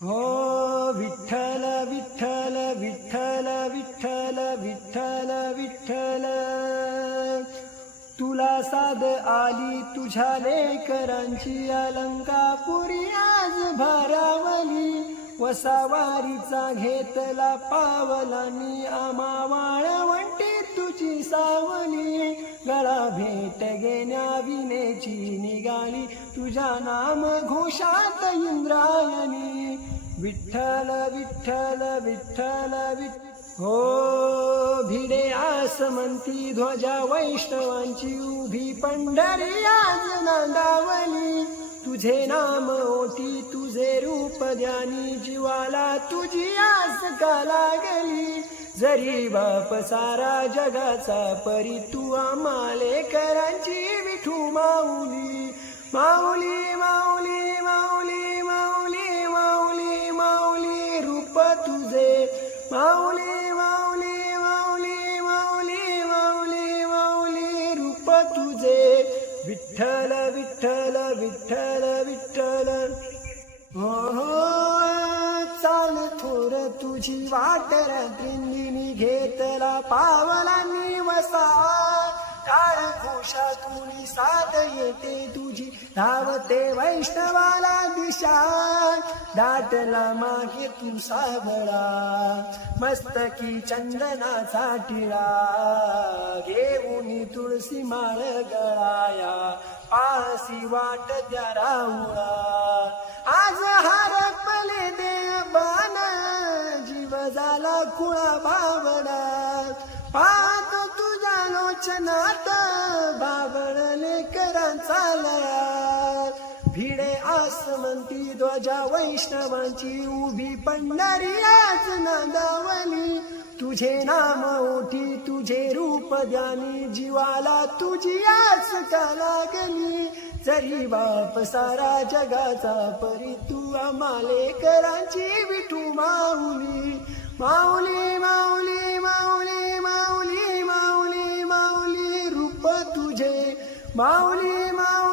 हो विठ्ठल विठ्ठल विठ्ठल विठ्ठल विठ्ठल विठ्ठल, तुला साध आली तुझ्या लेकरांची अलंकापुरी आज भारावली. वसावारीचा घेतला पावलांनी आम्हा वाळवंटी तुझी सावली. गळा भेट घेण्या विनेची निघाली तुझ्या नाम घोषात इंद्रायणी. विठ्ठल विठ्ठल विठ्ठल विठ्ठल, हो भिडे आसमंती ध्वजा वैष्णवांची उभी पंढरी आज नांदावली. तुझे नाम ओटी तुझे रूप ध्यानी जीवाला तुझी आस का लागली. जरी बाप सारा जगाचा परी तू आम्हाले करांची विठू माऊली. माऊली माऊली माऊली माऊली माऊली माऊली रूप तुझे. माऊली माऊली माऊली माऊली माऊली माऊली रूप तुझे. विठ्ठल विठ्ठल विठ्ठल विठ्ठल, हो हो चाल थोर तुझी वाट रात्रिंदिनी घेतला पावलांनी वसा. टाळ घोषातून साथ येते तुझी धावते वैष्णवाला दिशा. दाटला मागे तू साबळा मस्तकी चंदनाचा टिळा. घेऊन तुळशी माळ गळाया पासी वाट त्या राहुळा. आज हरपले देवान जीव झाला कुळा बावडा. पाहत तुझ्या लोचनात बाबळले करांचा लया. भिडे आसमंती ध्वजा वैष्णवांची उभी पंढरी आज नांदावली. तुझे नाम ओठी तुझे रूप ध्यानी जीवाला तुझी आस का लागली. जरी बाप सारा जगाचा परी तू आम्हाले करांची विठू माऊली. माऊली माऊली माऊली माऊली माऊली माऊली रूप तुझे. माऊली माऊली